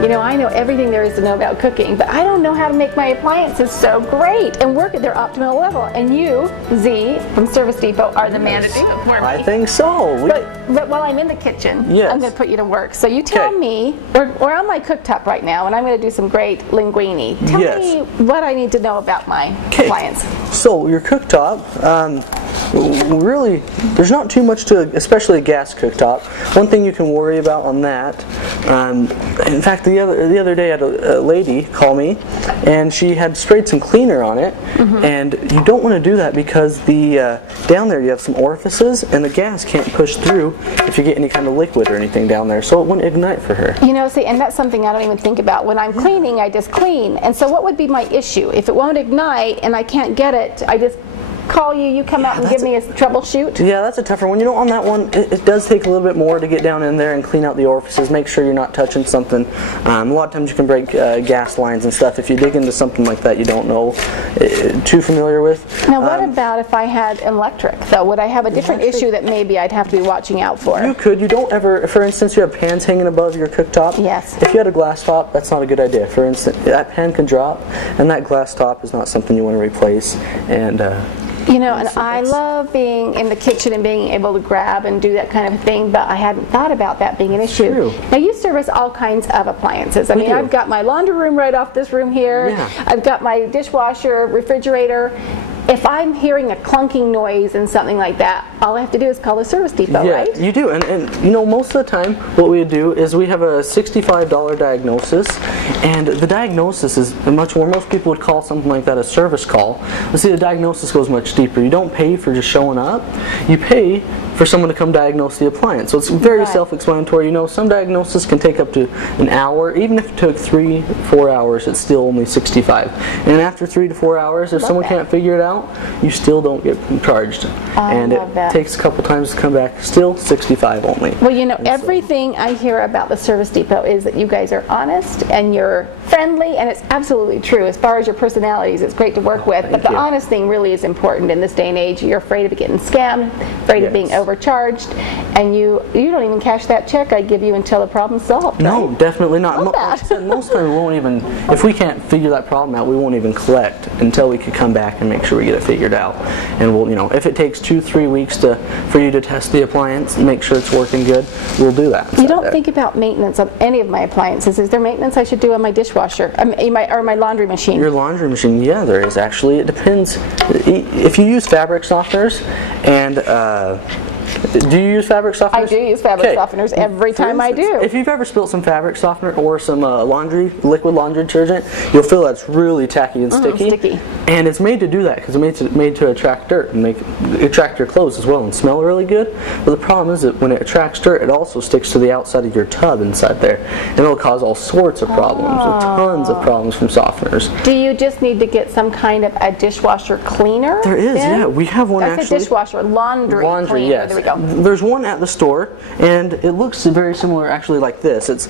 You know, I know everything there is to know about cooking, but I don't know how to make my appliances so great and work at their optimal level. And you, Z, from Service Depot, are the man to do it for me. I think so. But while I'm in the kitchen, yes, I'm going to put you to work. So you tell me, we're on my cooktop right now, and I'm going to do some great linguine. Tell me what I need to know about my appliance. So your cooktop, really, there's not too much to, especially a gas cooktop. One thing you can worry about on that, in fact, the other day I had a lady call me, and she had sprayed some cleaner on it, and you don't want to do that because the down there you have some orifices, and the gas can't push through if you get any kind of liquid or anything down there, so it wouldn't ignite for her. You know, see, and that's something I don't even think about. When I'm cleaning, I just clean, and so what would be my issue? If it won't ignite and I can't get it, I just call you, you come out and give me a troubleshoot? Yeah, that's a tougher one. You know, on that one, it does take a little bit more to get down in there and clean out the orifices, make sure you're not touching something. A lot of times you can break gas lines and stuff. If you dig into something like that you don't know too familiar with. Now what about if I had electric, though? Would I have a different issue that maybe I'd have to be watching out for? You could. You don't ever, for instance, you have pans hanging above your cooktop. Yes. If you had a glass top, that's not a good idea. For instance, that pan can drop, and that glass top is not something you want to replace. And you know, and I love being in the kitchen and being able to grab and do that kind of thing, but I hadn't thought about that being an issue. True. Now you service all kinds of appliances. I mean, I've got my laundry room right off this room here. Yeah. I've got my dishwasher, refrigerator. If I'm hearing a clunking noise and something like that, all I have to do is call the Service Depot, right? Yeah, you do. And you know, most of the time what we do is we have a $65 diagnosis, and the diagnosis is much more, most people would call something like that a service call. But see, the diagnosis goes much deeper. You don't pay for just showing up. You pay for someone to come diagnose the appliance. So it's very self-explanatory. You know, some diagnosis can take up to an hour. Even if it took 3-4 hours, it's still only $65. And after 3 to 4 hours, if someone can't figure it out, you still don't get charged. And it takes a couple times to come back, still $65 only. Well, you know, everything I hear about the Service Depot is that you guys are honest and you're friendly, and it's absolutely true. As far as your personalities, it's great to work with, but the honest thing really is important in this day and age. You're afraid of getting scammed, afraid of being overcharged, and you don't even cash that check I give you until the problem's solved. No, right? definitely not. Like I said, most times we won't even, if we can't figure that problem out, we won't even collect until we can come back and make sure we get it figured out. And we'll, you know, if it takes 2-3 weeks for you to test the appliance and make sure it's working good, we'll do that. You don't think about maintenance on any of my appliances. Is there maintenance I should do on my dishwasher or my laundry machine? Your laundry machine, yeah, there is actually. It depends. If you use fabric softeners and do you use fabric softeners? I do use fabric softeners every time I do. If you've ever spilled some fabric softener or some liquid laundry detergent, you'll feel that's really tacky and sticky. And it's made to do that because it's made to attract dirt and attract your clothes as well and smell really good. But the problem is that when it attracts dirt, it also sticks to the outside of your tub inside there, and it'll cause all sorts of problems, tons of problems from softeners. Do you just need to get some kind of a dishwasher cleaner? There is, yeah. We have one actually. That's a dishwasher, laundry cleaner. Yes. There we go. There's one at the store, and it looks very similar actually like this. It's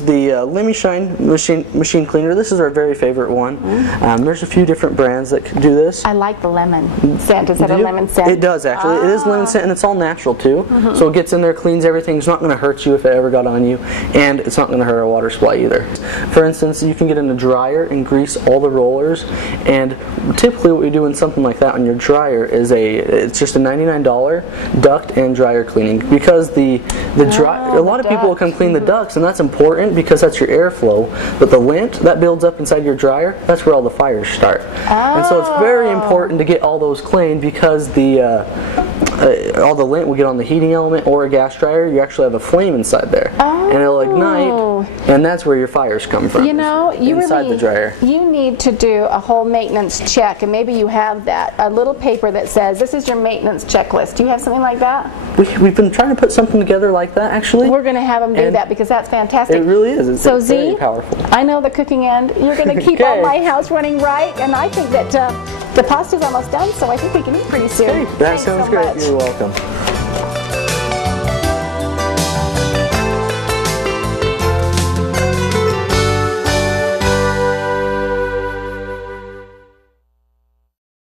the Lemmy Shine machine cleaner. This is our very favorite one. There's a few different brands that can do this. I like the lemon scent. Is that a lemon scent? It does actually. It is lemon scent, and it's all natural too. So it gets in there, cleans everything. It's not going to hurt you if it ever got on you, and it's not going to hurt our water supply either. For instance, you can get in a dryer and grease all the rollers, and typically what we do in something like that on your dryer is it's just a $99 duct and dryer cleaning, because a lot of people will come clean the ducts, and that's important because that's your airflow, but the lint that builds up inside your dryer, that's where all the fires start. And so it's very important to get all those cleaned, because all the lint will get on the heating element or a gas dryer. You actually have a flame inside there, and it'll ignite, and that's where your fires come from. You know, inside the dryer. You need to do a whole maintenance check, and maybe you have that, a little paper that says this is your maintenance checklist. Do you have something like that? We've been trying to put something together like that actually. We're going to have them do that because that's fantastic. It really is. It's so very powerful. I know the cooking end. You're going to keep all my house running right, and I think that the pasta's almost done, so I think we can eat pretty soon. That sounds great. You're welcome.